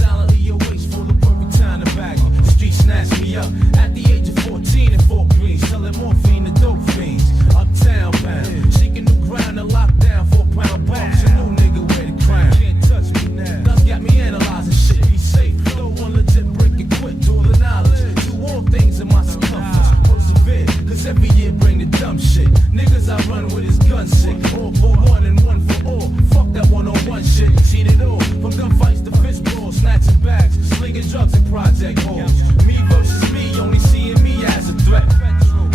silently awaits for the perfect time to bag me. The street snatched me up at the age of 14 in Fort Greene, selling morphine to dope fiends. Uptown bound, seeking new ground to lock down 4-pound bumps. A new nigga wear the crown. Can't touch me now. Thus got me analyzing shit. Be safe, throw one legit brick and quit. Do all the knowledge, do all things in my circumference. Persevere, cause every year bring the dumb shit. Niggas I run with is gun sick. All for one and one for all. Fuck that one-on-one shit. Seen it all, from gunfights to fist balls, snatching bags, slinging drugs and project halls. Me versus me, only seeing me as a threat.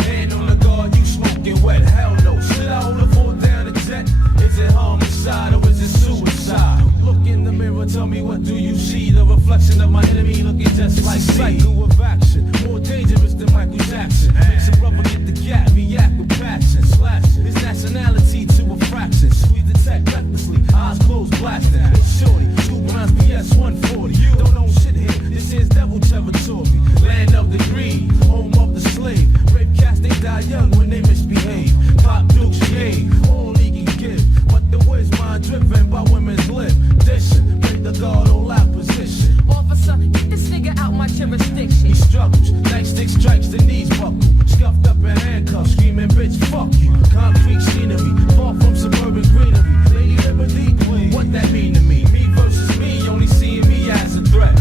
Hand on the guard, you smoking wet. Hell no, should I hold a fort down a jet? Is it homicide or is it suicide? Look in the mirror, tell me what do you see? The reflection of my enemy looking just like me. Cycle of action, more dangerous than Michael Jackson. Makes a brother get the gap, react with passion. Slash his nationality to a fraction. Squeeze the tech recklessly, eyes closed, blasting. It's shorty, 2 rounds PS 140. You don't own shit here, this is devil territory. Land of the greed, home of the slave. Brave cats, they die young when they misbehave. Pop Duke's shade, all he can give. But the words mind driven by women's lip. Dishing, break the guard, all opposition. Officer, get this nigga out my jurisdiction. He struggles, nightstick strikes, the knees buckle. Scuffed up in handcuffs, screaming, bitch, fuck you. Concrete scenery, far from suburban greenery. Lady Liberty, what that mean to me? Me versus me, only seeing me as a threat.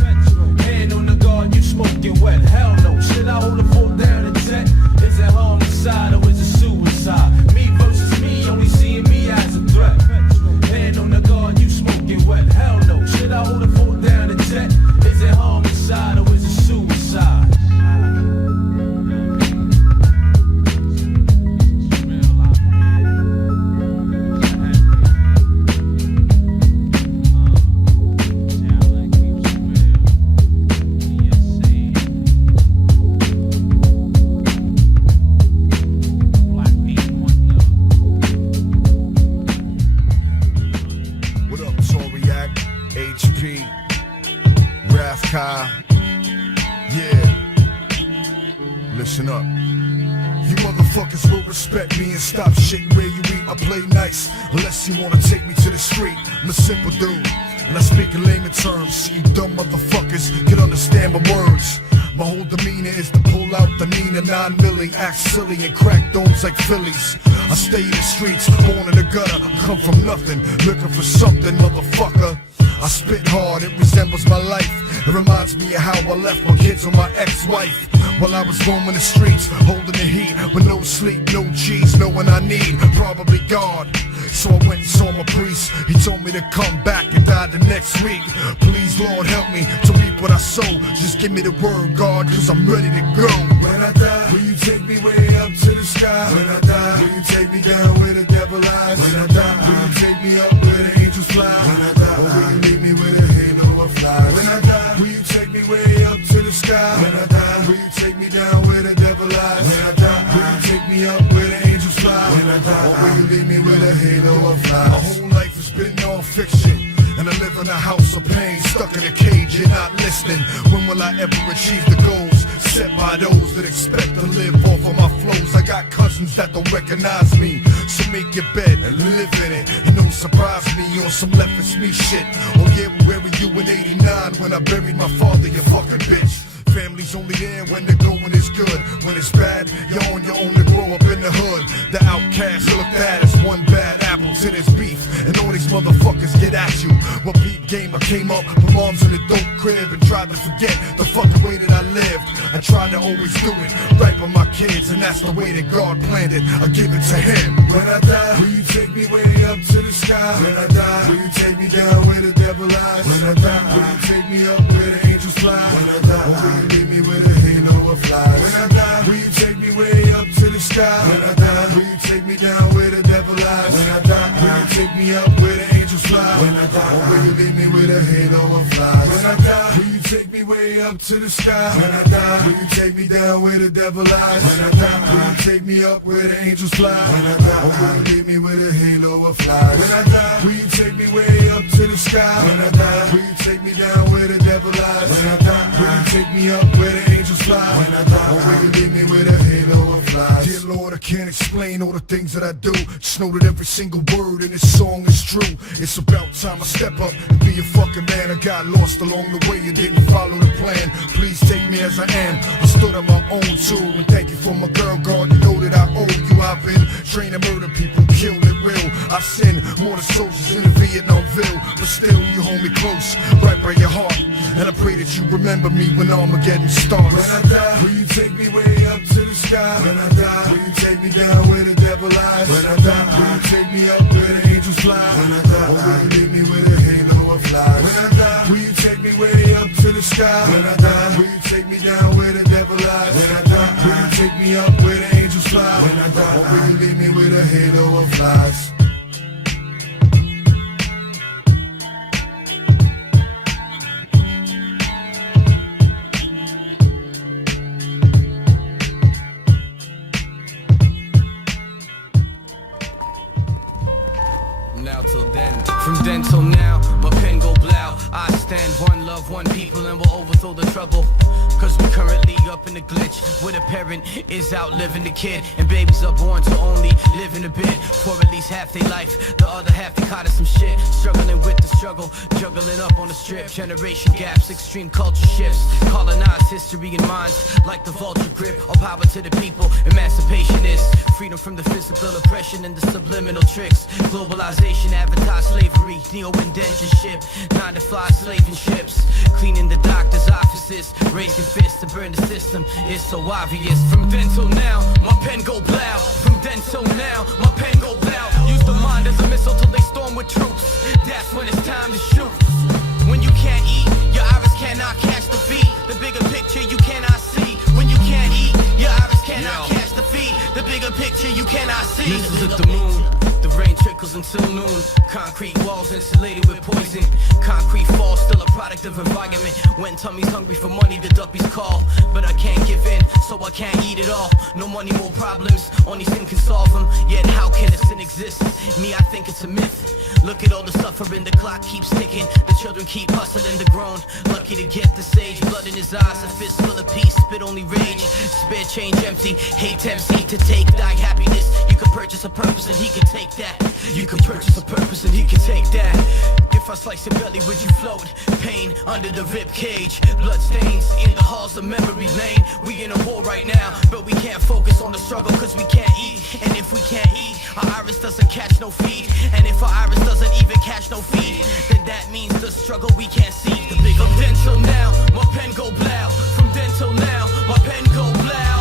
Hand on the guard, you smoking wet. Hell no, should I hold a fort down a jet? Is it homicide or is it suicide? Me versus me, only seeing me as a threat. Hand on the guard, you smoking wet. Hell no, should I hold a fort down a jet? Is it homicide or is it suicide? HP, Rafka, yeah, listen up. You motherfuckers will respect me and stop shitting where you eat. I play nice, unless you wanna take me to the street. I'm a simple dude, and I speak in layman terms, so you dumb motherfuckers can understand my words. My whole demeanor is to pull out the Nina 9 milli, act silly and crack domes like Phillies. I stay in the streets, born in the gutter, come from nothing, looking for something, motherfucker. I spit hard, it resembles my life. It reminds me of how I left my kids with my ex-wife. While I was roaming the streets, holding the heat, with no sleep, no cheese, knowing I need probably God. So I went and saw my priest. He told me to come back and die the next week. Please, Lord, help me to reap what I sow. Just give me the word, God, cause I'm ready to go. When I die, will you take me way up to the sky? When I die, will you take me down where the devil lies? When I die, will you take me up where the angels fly? When I die, or will you leave me with a halo of flies? When I die, will you take me way up to the sky? When I die, will you take me down where the devil lies? When I die, will you take me up where the angels fly? When I die, or will you leave me with a halo of flies? My whole life has been all fiction, and I live in a house of pain, stuck in a cage, you're not listening. When will I ever achieve the goals set by those that expect to live off of my flows? I got cousins that don't recognize me, so make your bed and live in it. And don't surprise me on some left it's me shit. Oh yeah, where were you in 89 when I buried my father, you fucking bitch? Family's only there when the going is good. When it's bad, you're on your own to grow up in the hood. The outcast looked at as one bad apple to this beef, and all these motherfuckers get at you. Well, peep game, I came up, my mom's in a dope crib, and tried to forget the fucking way that I lived. I tried to always do it right by my kids, and that's the way that God planned it. I give it to Him. When I die, will you take me way up to the sky? When I die, will you take me down where the devil lies? When I die, will you take me up where the angels fly? When I die, or will you leave me with a halo of flies? When I die, will you take me way up to the sky? When I die, will you take me down where the devil lies? When I die, will you take me up where the angels fly? When I die, or will you leave me with a halo of flies? When I die, will you take me way up to the sky? When I die, will you take me down where the devil lies? When I die, will you take me up where the angels fly? When I die, or will you leave me with a halo of flies? When I die, will you take me way up to the sky? When I die, will you take me down where the devil lies? When I die, will you take me up where the angels fly? When I die, or will you leave me with a halo of flies? flies. Dear Lord, I can't explain all the things that I do. Just know that every single word in this song is true. It's about time I step up and be a fucking man. I got lost along the way and didn't follow the plan. Please take me as I am. I stood on my own too. And thank you for my girl, God, you know that I owe you. I've been trained to murder people, kill at will. I've sinned more than soldiers in the Vietnamville, but still you hold me close, right by your heart. And I pray that you remember me when Armageddon starts. When I die, will you take me way up to the sky? When I die, will you take me down where the devil lies? When I die, will you take me up where the angels fly? When I die, or will you leave me with a halo of flies? When I die, will you take me way up to the sky? When I die, will you take me down where the devil lies? When I die, will you take me up where the angels fly? When I die, or will you leave me with a halo of flies? Now till then, from then till now, my pen go blow. I stand one love, one people, and we'll overthrow the trouble. Cause we currently up in the glitch, where the parent is outliving the kid, and babies are born to only live in a bit for at least half their life. The other half they caught in some shit, struggling with the struggle, juggling up on the strip. Generation gaps, extreme culture shifts, colonized history and minds like the vulture grip. All power to the people, emancipation is freedom from the physical oppression and the subliminal tricks. Globalization, advertised slavery, neo-indentureship, 9-to-5 slaving ships, cleaning the doctor's offices, raising fists to burn the system. It's so obvious. From then till now, my pen go blow. From then till now, my pen go blow. Use the mind as a missile till they storm with troops. That's when it's time to shoot. When you can't eat, your iris cannot catch the feed. The bigger picture you cannot see. When you can't eat, your iris cannot catch the feed. The bigger picture you cannot see. Missiles at the moon. The rain trickles until noon. Concrete walls insulated with poison. Concrete falls, still a product of environment. When tummy's hungry for money, the duppies call. But I can't give in, so I can't eat it all. No money, more problems, only sin can solve them. Yet how can a sin exist? Me, I think it's a myth. Look at all the suffering, the clock keeps ticking. The children keep hustling the grown. Lucky to get the sage, blood in his eyes, a fist full of peace, spit only rage. Spare change empty, hate tempts he to take thy happiness. You could purchase a purpose and he could take that. You could purchase a purpose and he could take that. If I slice your belly, would you float? Pain under the rib cage, blood stains in the halls of memory lane. We in a war right now, but we can't focus on the struggle cause we can't eat. And if we can't eat, our iris doesn't catch no feed. And if our iris doesn't even catch no feed, then that means the struggle we can't see. The big from then till now, my pen go blow. From then till now, my pen go blow.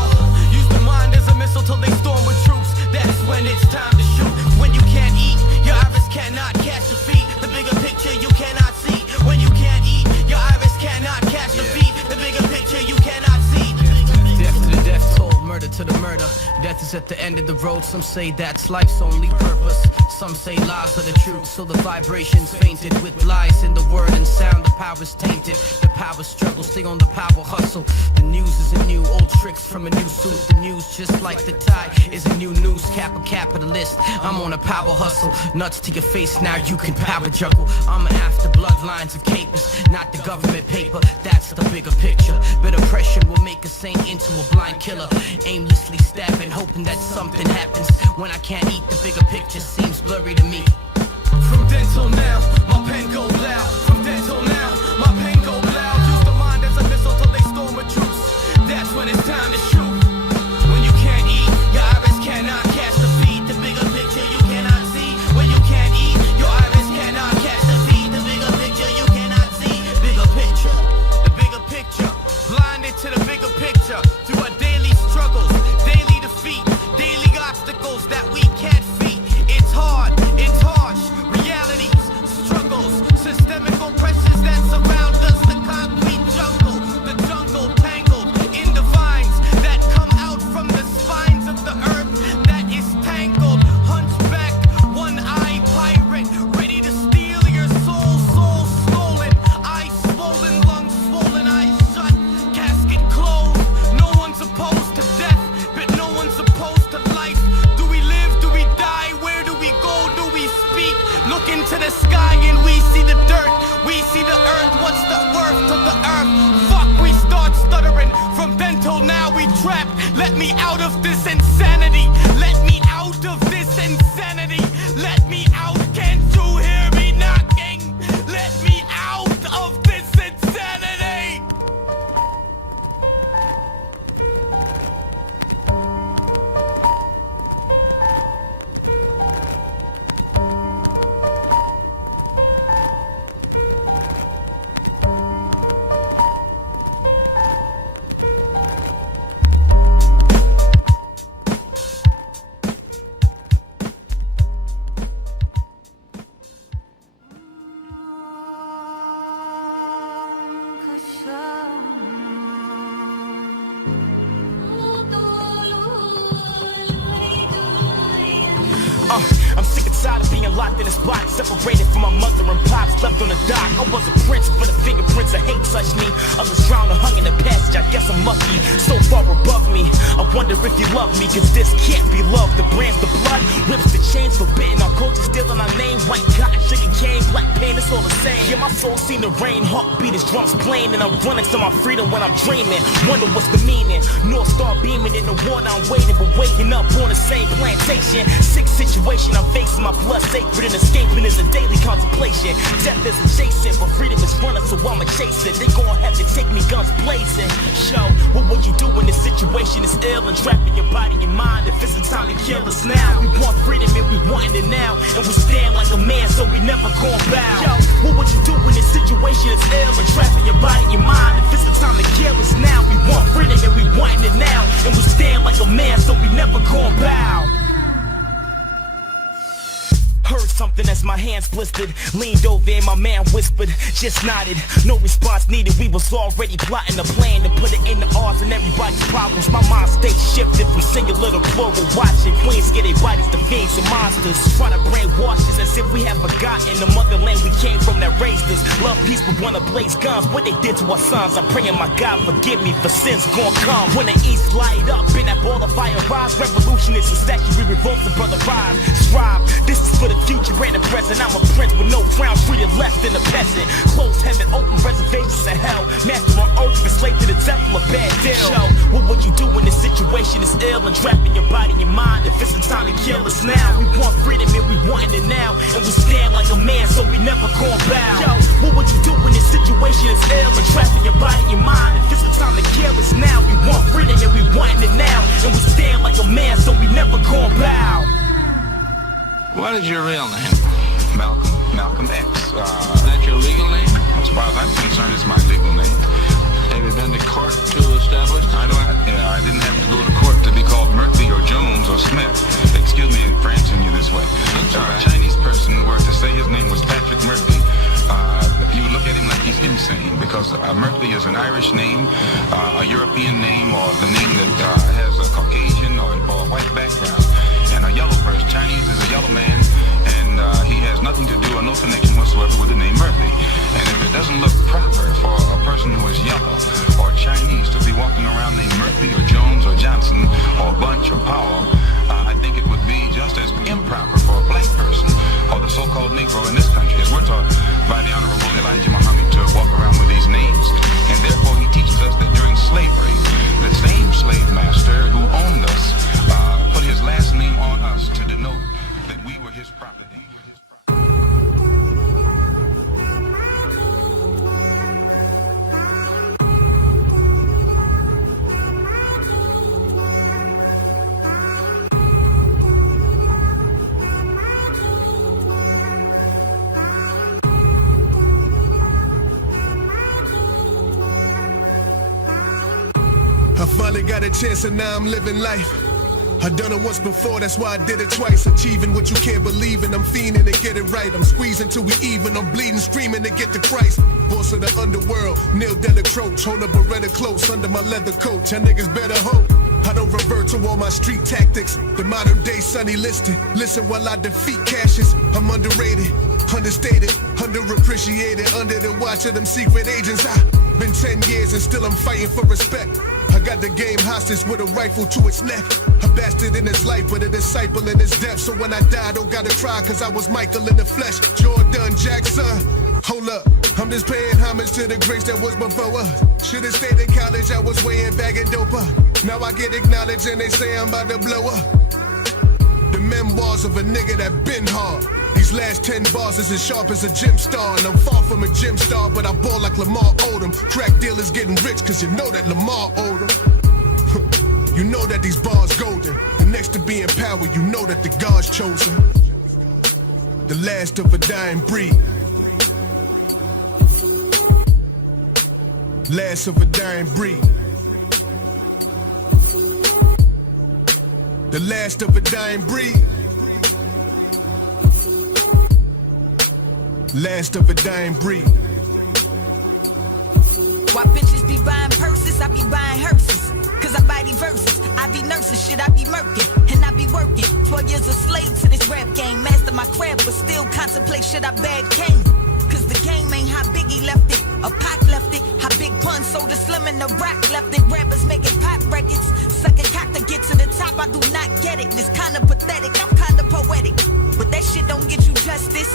Use the mind as a missile till they storm with troops. That's when it's time to shoot. When you can't eat, your iris cannot catch the feed. The bigger picture you cannot see. When you can't eat, your iris cannot catch the feed. The bigger picture you cannot see. Death to the death toll, murder to the murder. Death is at the end of the road. Some say that's life's only purpose. Some say lies are the truth. So the vibrations fainted with lies in the word and sound. The power's tainted. The power struggle, stay on the power hustle. The news isn't new, old tricks from a new suit. The news, just like the tide, is a new news. Cap a capitalist, I'm on a power hustle. Nuts to your face, now you can power juggle. I'm after bloodlines of capers, not the government paper. That's the bigger picture. But oppression will make a saint into a blind killer. Aimlessly stabbing, hoping that something happens. When I can't eat, the bigger picture seems blurry to me. From then till now, my pen go loud. From then till now, my pen go loud. Use the mind as a missile till they storm with troops. That's when it's time to shoot. When you can't eat, your iris cannot catch the feed. The bigger picture you cannot see. When you can't eat, your iris cannot catch the feed. The bigger picture you cannot see. Bigger picture, the bigger picture. Blinded to the bigger picture. Through our daily struggles, daily defeat, daily obstacles that we can't feat. It's hard, it's harsh. Realities, struggles, systemic oppressions that surround us. The concrete jungle, the jungle tangled in the vines that come out from the spines of the earth that is tangled. Hunchback, one-eyed pirate, ready to steal your soul, soul stolen. Eyes swollen, lungs swollen, eyes shut, casket closed. No one's I'm sick and tired of being locked in this box, separated from my mother and pops, left on the dock. I was a prince for the fingerprints of hate touched me. Others drowned or hung in the passage, I guess I'm lucky. So far above me, I wonder if you love me, cause this can't be love. The brands, the blood, whips the chains, forbidden. Our culture stealing our name, white cotton, sugar cane, black pain, it's all the same. Yeah, my soul seen the rain, heartbeat is drums playing, and I'm running to my freedom when I'm dreaming. Wonder what's the meaning, North Star beaming in the water, I'm waiting, but waking up on the same plantation. Sick situation I'm facing, my blood sacred and escaping is a daily contemplation. Death is adjacent, but freedom is running, so I'ma chase it. They gon' have to take me guns blazing. Show, what would you do when this situation is ill and trapping your body and mind? If it's the time to kill us now, we want freedom and we wantin' it now, and we stand like a man, so we never gon' bow. Yo, what would you do when this situation is ill and trapping your body and mind? If it's the time to kill us now, we want freedom and we wantin' it now, and we stand like a man, so we never gon' bow. Heard something as my hands blistered, leaned over and my man whispered, just nodded, no response needed. We was already plotting a plan to put it in the odds and everybody's problems. My mind stayed shifted from singular to plural, watching queens get their bodies to fiends and monsters, trying to brainwash us as if we have forgotten the motherland we came from that raised us. Love peace but wanna blaze guns, what they did to our sons. I'm praying my God forgive me for sins gon' come. When the east light up in that ball of fire rise, revolution is a statue, we revolt the brother rise. Strive, this is for the future and the present. I'm a prince with no crown, treated less than a peasant. Closed heaven, open reservations in hell. Master on earth, enslaved to the devil, a bad deal. Show, what would you do when this situation is ill and trapping your body and mind? If it's the time to kill us now, we want freedom and we wantin' it now, and we stand like a man, so we never gon' bow. Yo, what would you do when this situation is ill and trapping your body and mind? If it's the time to kill us now, we want freedom and we wantin' it now, and we stand like a man, so we never gon' bow. What is your real name? Malcolm X. Is that your legal name? As far as I'm concerned, it's my legal name. Have you been to court to establish this? I didn't have to go to court to be called Murphy or Jones or Smith. Excuse me for answering you this way. If a Chinese person were to say his name was Patrick Murphy, you would look at him like he's insane, because Murphy is an Irish name, a European name, or the name that has a Caucasian or a white background. And a yellow person, Chinese is a yellow man, and he has nothing to do or no connection whatsoever with the name Murphy. And if it doesn't look proper for a person who is yellow or Chinese to be walking around named Murphy or Jones or Johnson or Bunch or Powell, I think it would be just as improper for a black person or the so-called Negro in this country, as we're taught by the Honorable Elijah Muhammad, to walk around with these names. And therefore he teaches us that during slavery, the same slave master who owned us put his last name on us to denote that we were his property. I finally got a chance and now I'm living life. I done it once before, that's why I did it twice. Achieving what you can't believe in, I'm fiending to get it right. I'm squeezing till we even, I'm bleeding, screaming to get to Christ. Boss of the underworld, Neil Delacroix, hold a Beretta close under my leather coat. Y'all niggas better hope I don't revert to all my street tactics. The modern day Sonny Liston. Listen while I defeat Cassius. I'm underrated, understated, underappreciated, under the watch of them secret agents. I've been 10 years and still I'm fighting for respect. I got the game hostage with a rifle to its neck. A bastard in his life, but a disciple in his death. So when I die, I don't gotta cry, cause I was Michael in the flesh. Jordan Jackson, hold up, I'm just paying homage to the grace that was before us. Should've stayed in college, I was weighing bagging dope up. Now I get acknowledged and they say I'm about to blow up. The memoirs of a nigga that been hard. These last 10 bars is as sharp as a gym star. And I'm far from a gym star, but I ball like Lamar Odom. Crack dealers getting rich, cause you know that Lamar owed 'em. You know that these bars golden. And next to being power, you know that the God's chosen. The last of a dying breed. Last of a dying breed. The last of a dying breed. Last of a dying breed. Why bitches be buying purses, I be buying hearses. Cause cause I body verses. I be nursing shit, I be murking, and I be working. 12 years a slave to this rap game. Master my craft, but still contemplate shit I bad came. Cause the game ain't how Biggie left it, or Pac left it. How Big Pun sold the Slim and the Rock left it. Rappers making pop records, sucking cock to get to the top. I do not get it, it's kinda pathetic, I'm kinda poetic. But that shit don't get you justice.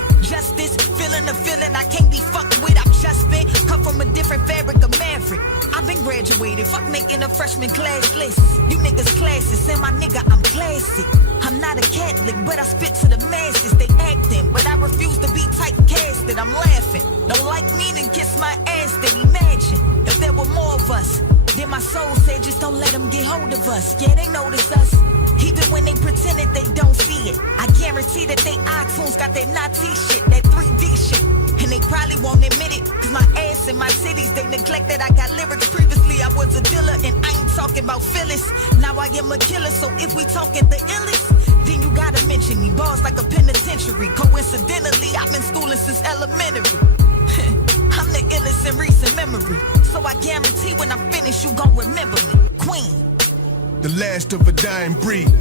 Feeling the feeling I can't be fucked with. I've just been cut from a different fabric of Maverick. I've been graduated, fuck making a freshman class list. You niggas classes, and my nigga, I'm classic. I'm not a Catholic, but I spit to the masses. They acting, but I refuse to be typecasted. I'm laughing. Don't like me, then kiss my ass. Then imagine if there were more of us. Then my soul said, just don't let them get hold of us. Yeah, they notice us. Even when they pretended they don't see it. I guarantee that they iTunes got that Nazi shit, that 3D shit. And they probably won't admit it, cause my ass and my cities, they neglect that I got lyrics. Previously I was a dealer, and I ain't talking about Phyllis. Now I am a killer, so if we talking the illest, then you gotta mention me. Bars like a penitentiary. Coincidentally, I've been schooling since elementary. I'm the illest in recent memory, so I guarantee when I'm finished, you gon' remember me. Queen. The last of a dying breed.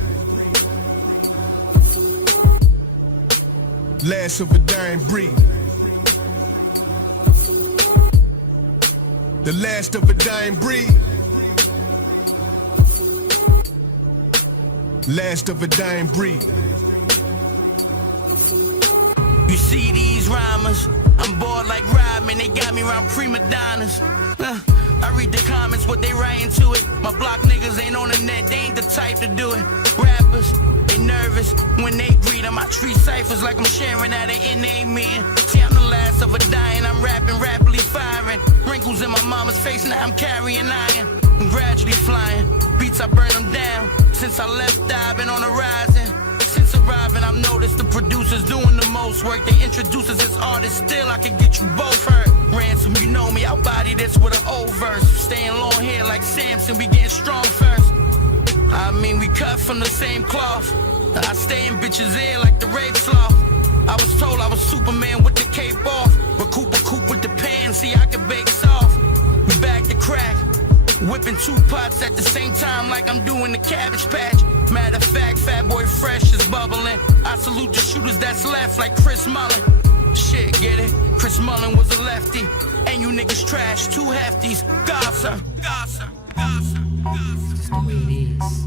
Last of a dying breed. The last of a dying breed. Last of a dying breed. You see these rhymers, I'm bored like Rodman, they got me around prima donnas. I read the comments, what they writing to it. My block niggas ain't on the net, they ain't the type to do it. Rappers, they nervous when they greet them. I treat ciphers like I'm sharing at an NA meeting. See, I'm the last of a dying, I'm rapping, rapidly firing. Wrinkles in my mama's face, now I'm carrying iron. I'm gradually flying, beats I burn them down. Since I left, I've been on the rising. Since arriving, I've noticed the producers doing the most work. They introduce us as artists, still I can get you both heard. Ransom, you know me, I'll body this with an old verse. Staying long hair like Samson, we getting strong first. I mean, we cut from the same cloth. I stay in bitches' ear like the rape sloth. I was told I was Superman with the cape off, but Cooper Coop with the pan, see I can bake soft. We back to crack, whipping 2 pots at the same time like I'm doing the Cabbage Patch. Matter of fact, Fat Boy Fresh is bubbling. I salute the shooters that's left like Chris Mullin. Shit, get it? Chris Mullin was a lefty, and you niggas trash, 2 hefties. Gossip, gossip, gossip, gossip. Just the way it is.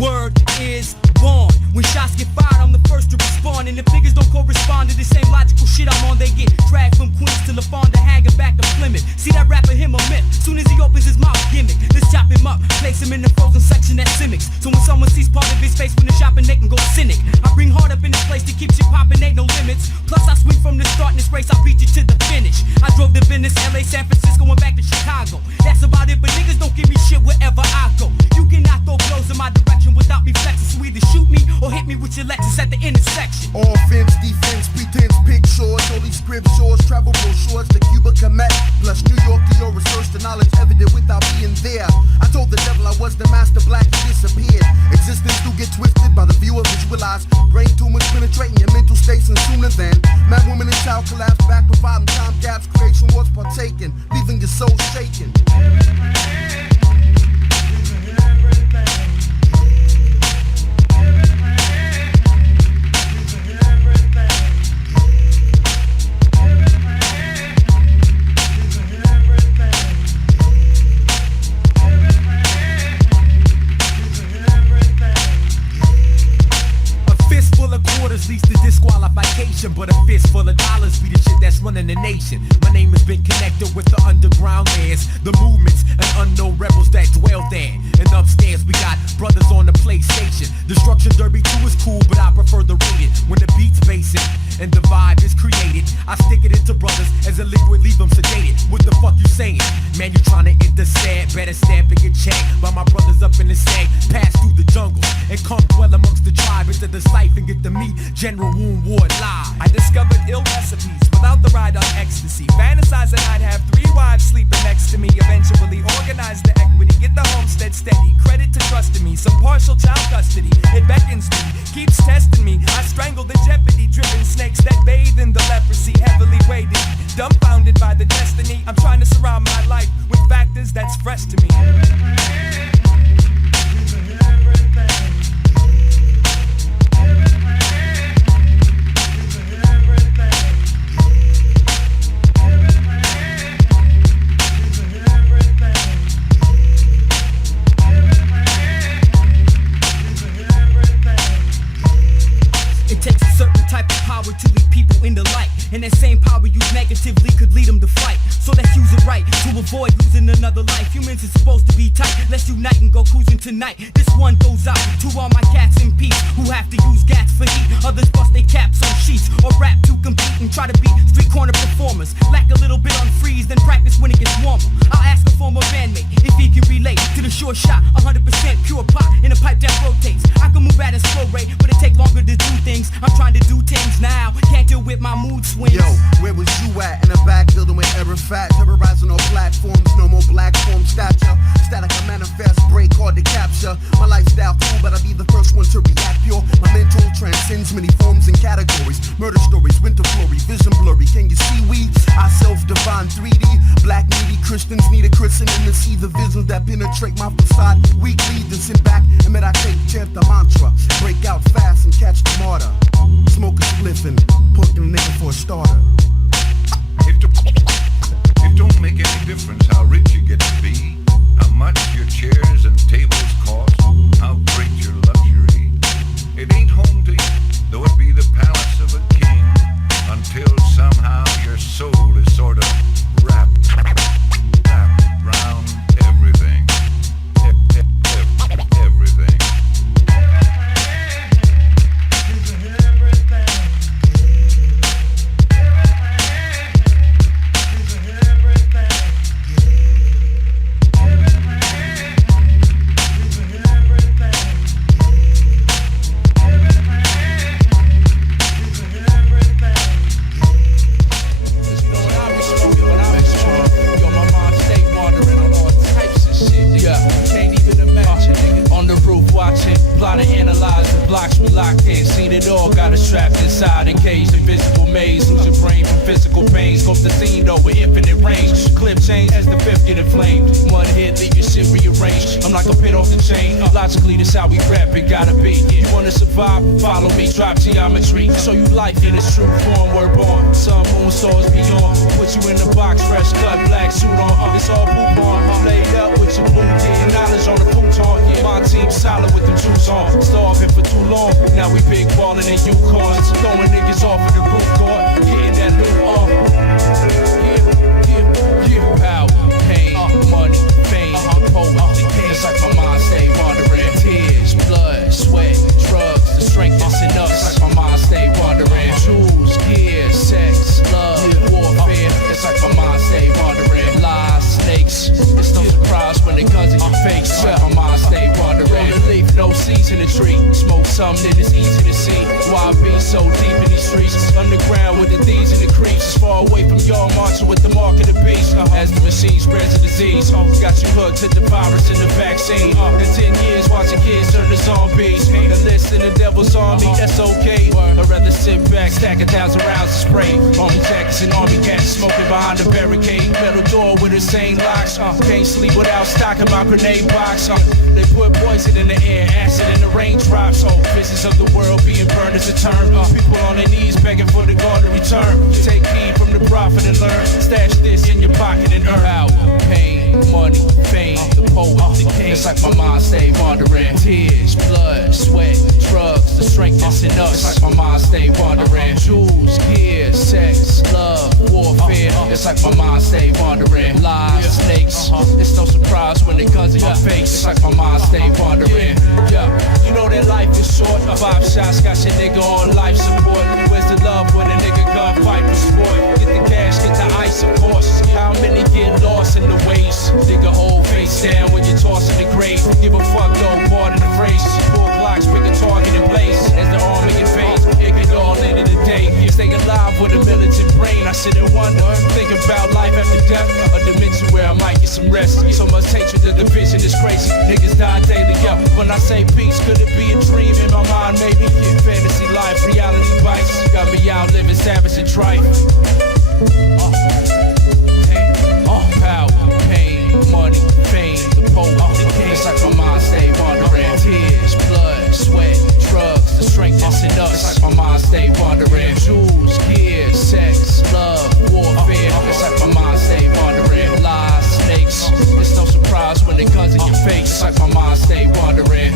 Word is born. When shots get fired, I'm the first to respond. And if niggas don't correspond to the same logical shit I'm on, they get dragged from Queens to LaFonda, Hagen back to Plymouth. See that rapper, him a myth. Soon as he opens his mouth, gimmick. Let's chop him up, place him in the frozen section at Simics. So when someone sees part of his face when they're shopping, they can go cynic. I bring hard up in this place to keep shit popping, ain't no limits. Plus I swing from the start in this race, I beat you to the finish. I drove to Venice, LA, San Francisco, and back to Chicago. That's about it, but niggas don't give me shit wherever I go. You cannot throw blows in my direction without me flexing. So either shoot me or hit me with your Lexus at the intersection. Offense, defense, pretense, pictures, holy scriptures, travel brochures, the Cuba Connect, plus New York to your research, the knowledge evident without being there. I told the devil I was the master black, he disappeared. Existence do get twisted by the viewer visualized. Brain tumors penetrating your mental states, and sooner than man, woman, and child collapse back, providing time gaps, creation was partaken, leaving your soul shaken. Leads to disqualification, but a fist full of dollars be the shit that's running the nation. My name has been connected with the underground layers, the movements and unknown rebels that dwell there. And upstairs we got brothers on the PlayStation. Destruction Derby 2 is cool, but I prefer the rated. When the beat's basic and the vibe is created, I stick it into brothers as a liquid, leave them sedated. What the fuck you saying? Man, you tryna intercept, better stamp and get checked by my brothers up in the sag. Pass through the jungle and come dwell amongst the tribe into the life and get to meet General Wound Ward live. I discovered ill recipes without the ride on ecstasy. Fantasizing I'd have 3 wives sleeping next to me. Eventually organize the equity, get the homestead steady. Credit to trusting me, some partial child custody. It beckons me, keeps testing me. I strangle the jeopardy-driven snakes that bathe in the leprosy, heavily weighted, dumbfounded by the destiny. I'm trying to surround my life with factors that's fresh to me. avoid losing another life. Humans are supposed to be tight. Let's unite and go cruising tonight. This one goes out to all my cats in peace who have to use gas for heat. Others bust their caps on sheets or rap to compete and try to be street corner performers. Lack a little bit on freeze, then practice when it gets warmer. I'll ask a former bandmate if he can relate to the short shot, 100% pure pop in a pipe that rotates. I can move at a slow rate, but it take longer to do things. I'm trying to do things now, can't deal with my mood swings. Yo, where was you at? In the back building with error fat, terrorizing on platforms, no more black form stature. Static I manifest, break hard to capture. My lifestyle cool, but I'll be the first one to react pure. My mental transcends many forms and categories. Murder stories, winter flurry, vision blurry. Can you see we? I self-define 3D. Black needy Christians need a christening to see the visions that penetrate my facade. Weekly, then sit back and meditate, chant the mantra. Break out fast and catch the martyr. Smoke a spliff and poking a nigga for a starter. It don't make any difference how rich you get to be, how much your chairs and tables cost, how great your luxury. It ain't home to you, though it be the palace of a king, until somehow your soul is sort of wrapped around everything. Everything. Inside, encaged, invisible maze. Lose your brain from physical pain. Scope the scene though with infinite range. Clip change as the fifth get inflamed. One hit, leave your shit rearranged. I'm like a pit off the chain. Logically, this how we rap, it gotta be. You wanna survive? Follow me. Drop geometry. Show you life in its true form. We're born. Sun, moon, stars beyond. Put you in the box, fresh cut, black suit on. It's all poop on. Laid up with your boot, getting knowledge on the futon. Yeah, my team solid with them shoes on. Starving for too long. Now we big ballin' in Yukons. Throwing niggas off of the roof court, getting that loot on. Yeah, power, pain, money, fame, poetry. It's like my mind stay wandering. Tears, blood, sweat, drugs, the strength that's in us. It's like my mind stay wandering. Jewels, gear, sex, love, warfare. It's like my mind stay wandering. Lies, snakes. It's no surprise when the guns in your face. It's like my mind stay wandering. Leaf, no seeds in the tree. Smoke something that is easy to see. Why be so deep in these streets? Underground with the D's and the creeps. Far away from y'all marching with the mark of the beast. As the machine spreads the disease. Got you hooked to the virus and the vaccine. In 10 years watching kids turn to zombies. The list and the devil's army, that's okay. I'd rather sit back, stack 1,000 rounds of spray. Army jackets and army cats smoking behind the barricade. Metal door with insane locks. Can't sleep without stocking my grenade box. They put poison in the air, acid in the raindrops. Visions of the world being burned as a term. People on their knees begging for the God to return. Take heed from the prophet and learn. Stash this in your pocket and earn. Power, pain, money, fame, the poet, the king. It's like my mind stay wandering. Tears, blood, sweat, drugs, the strength that's in us. It's like my mind stay wandering. Jewels, gear, sex, love, warfare. It's like my mind stay wandering. Lies, snakes. It's no surprise when the guns in your face. It's like my mind stay wandering. Yeah, you know that life is short. 5 shots got your nigga on life support. Where's the love when a nigga gunfight for sport? Get the cash, get the ice, of course. How many get lost in the waste? Dig a whole face down when you're tossing the grave. Give a fuck though, pardon the phrase. Pull blocks, pick a target in place. As the army invades, it can all end of the day. Stay alive with a militant brain. I sit and wonder, think about life after death. A dimension where I might get some rest. So much hatred, the division is crazy. Niggas die daily, yeah. When I say peace, could it be a dream in my mind? Maybe fantasy life, reality bites. Got me out living savage and trite. Power, pain, money, fame, the poet, the king. It's like my mind stay wandering. Tears, blood, sweat, drugs, the strength that's in us. It's like my mind stay wandering. Jewels, gear, sex, love, warfare. It's like my mind stay wandering. Lies, snakes. It's no surprise when the guns in your face. It's like my mind stay wandering.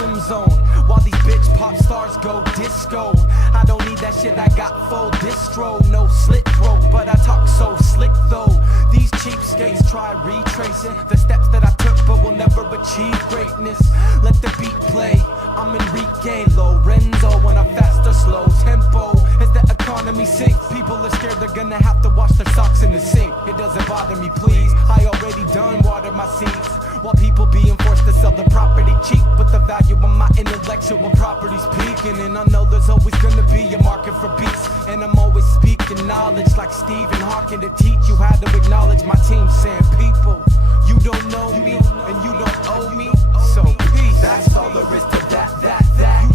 swim zone. While these bitch pop stars go disco. I don't need that shit, I got full distro. No slit throat, but I talk so slick though. These cheapskates try retracing the steps that I took but will never achieve greatness. Let the beat play, I'm Enrique Lorenzo. When I'm fast or slow tempo, as the economy sinks, people are scared they're gonna have to wash their socks in the sink. It doesn't bother me, please, I already done water my seeds. While people being forced to sell the property cheap, but the value of my intellectual property's peaking. And I know there's always gonna be a market for beats, and I'm always speaking knowledge like Stephen Hawking to teach you how to acknowledge my team. Saying, people, you don't know me and you don't owe me, so peace. That's all there is to that.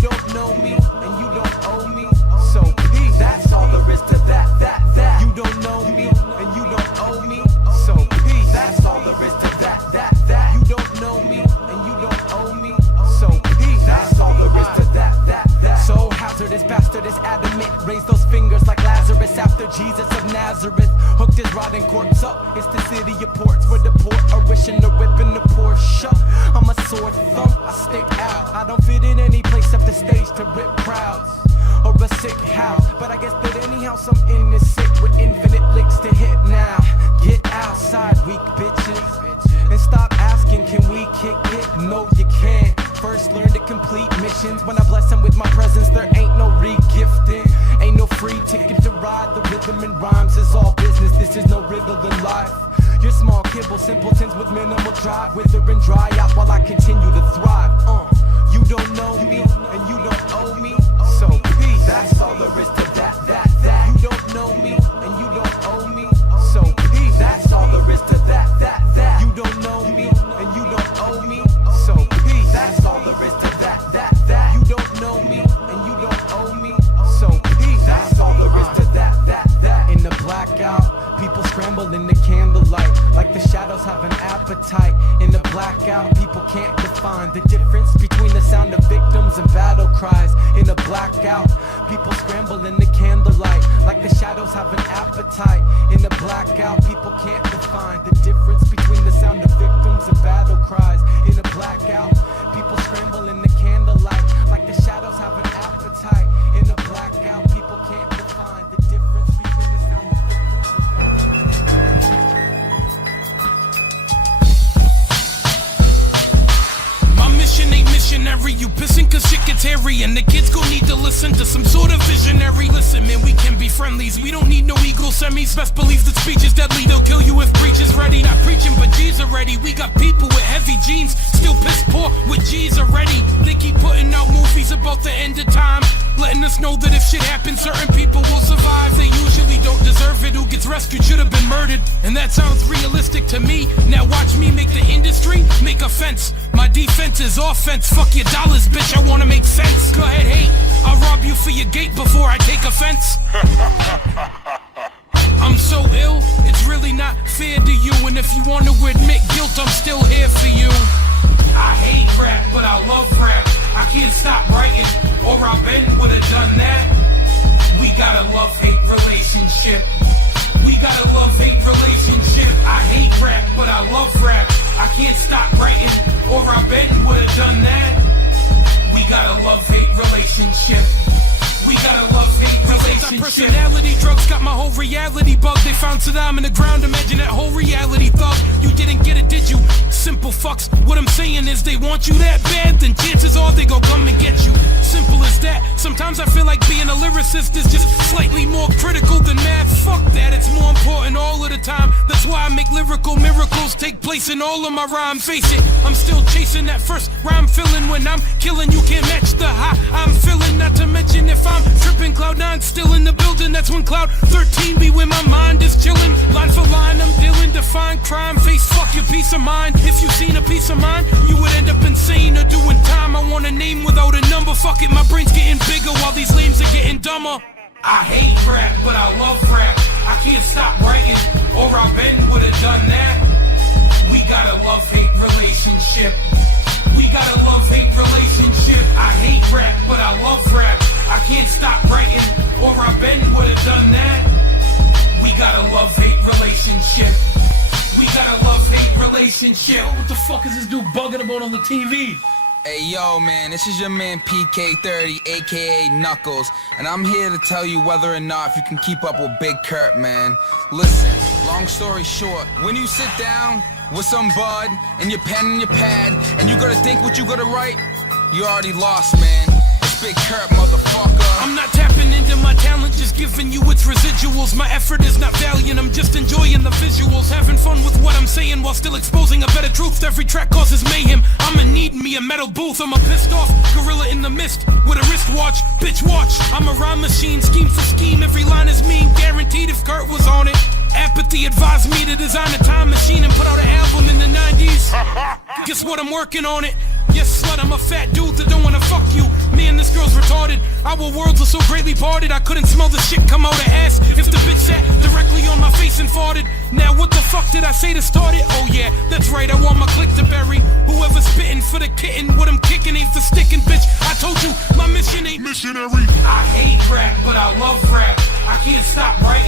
You don't know me and you don't owe me, so peace. That's all there is to that. You don't know me and you don't owe me, so peace. That's all there is to that. You don't know me and you don't owe me, so peace. That's all there is to that. So hazardous, bastard is adamant. Raise those fingers like Lazarus after Jesus of Nazareth. Hooked his rotting corpse up. It's the city of ports where the poor are wishing to rip in the Porsche. I'm a sore thump, I stick out. I don't fit in any place up the stage to rip crowds or a sick house, but I guess that any house I'm in is sick with infinite licks to hit now. Get outside, weak bitches, and stop asking, can we kick it? No, you can't. First learn to complete missions. When I bless them with my presence, there ain't no re-gifting. Ain't no free ticket to ride. The rhythm and rhymes is all business. This is no riddle in life. You're small kibble simpletons with minimal drive, wither and dry out while I continue to thrive. You don't know me and you don't owe me, so peace. That's all there is to that. You don't know me and you don't owe me, so peace. That's all there is to that. You don't know me and you don't owe me, so peace. That's all there is to that. You don't know me and you don't owe me, so peace. That's all there is to that. In the blackout, people scramble in the candlelight, like the shadows have an appetite. In the blackout, people can't define the difference between the sound of victims and battle cries. In the blackout, people scramble in the candlelight, like the shadows have an appetite. In the blackout, people can't define the difference between the sound of victims and battle cries. In the blackout, people scramble in the candlelight, like the shadows have an appetite. In the blackout, people can't define the difference between the sound of victims and battle cries. My mission ain't missionary, you pissing cause shit gets hairy, and the kids gon' need to listen to some sort of visionary. Listen man, we can be friendlies, we don't need no ego semis. Best believe that speech is deadly, they'll kill you if preach is ready. Not preaching but G's are ready, we got people with heavy jeans, still piss poor with G's already. They keep putting out movies about the end of time, letting us know that if shit happens, certain people will survive. They usually don't deserve it, who gets rescued should have been murdered, and that sounds realistic to me. Now watch me make the industry make offense. My defense is offense, fuck your dollars bitch, I wanna make sense. Go ahead hate, I'll rob you for your gate before I take offense. I'm so ill, it's really not fair to you, and if you want to admit guilt, I'm still here for you. I hate rap, but I love rap. I can't stop writing, or I Ben would've done that. We got a love-hate relationship. We got a love-hate relationship. I hate rap, but I love rap. I can't stop writing, or I Ben would've done that. We got a love-hate relationship. We got a love-hate relationship. Personality drugs got my whole reality bugged. They found Saddam in the ground, imagine that whole reality thug. You didn't get it, did you? Simple fucks. What I'm saying is they want you that bad, then chances are they gon' come and get you. Simple as that. Sometimes I feel like being a lyricist is just slightly more critical than math. Fuck that, it's more important all of the time. That's why I make lyrical miracles take place in all of my rhymes. Face it, I'm still chasing that first rhyme feeling. When I'm killing, you can't match the high I'm feeling. Not to mention if I'm tripping, Cloud 9 still in the building. That's when Cloud 13 be when my mind is chilling. Line for line, I'm dealing, define crime. Face fuck your peace of mind. If you seen a piece of mine, you would end up insane or doing time. I want a name without a number. Fuck it, my brain's getting bigger while these lames are getting dumber. I hate rap, but I love rap. I can't stop writing, or I Ben would've done that. We got a love-hate relationship. We got a love-hate relationship. I hate rap, but I love rap. I can't stop writing, or I Ben would've done that. We got a love-hate relationship. We got a love-hate relationship. Yo, what the fuck is this dude bugging about on the TV? Hey yo man, this is your man PK-30 aka Knuckles, and I'm here to tell you whether or not you can keep up with Big Kurt, man. Listen, long story short, when you sit down with some bud and your pen and your pad and you gotta think what you gotta write, you already lost, man. It's Big Kurt, motherfucker. I'm not tapping into my talent, just giving you its residuals. My effort is not valiant, I'm just enjoying the visuals. Having fun with what I'm saying while still exposing a better truth. Every track causes mayhem, I'ma need me a metal booth. I'm a pissed off gorilla in the mist with a wristwatch, bitch watch. I'm a rhyme machine, scheme for scheme, every line is mean. Guaranteed if Kurt was on it. Apathy advised me to design a time machine and put out an album in the 90s. Guess what, I'm working on it. Yes, slut, I'm a fat dude that don't wanna fuck you. Me and this girl's retarded. Our worlds are so greatly parted, I couldn't smell the shit come out her ass if the bitch sat directly on my face and farted. Now what the fuck did I say to start it? Oh yeah, that's right, I want my click to bury. Whoever's spitting for the kitten, what I'm kicking ain't for sticking, bitch. I told you, my mission ain't missionary. I hate rap, but I love rap. I can't stop writing.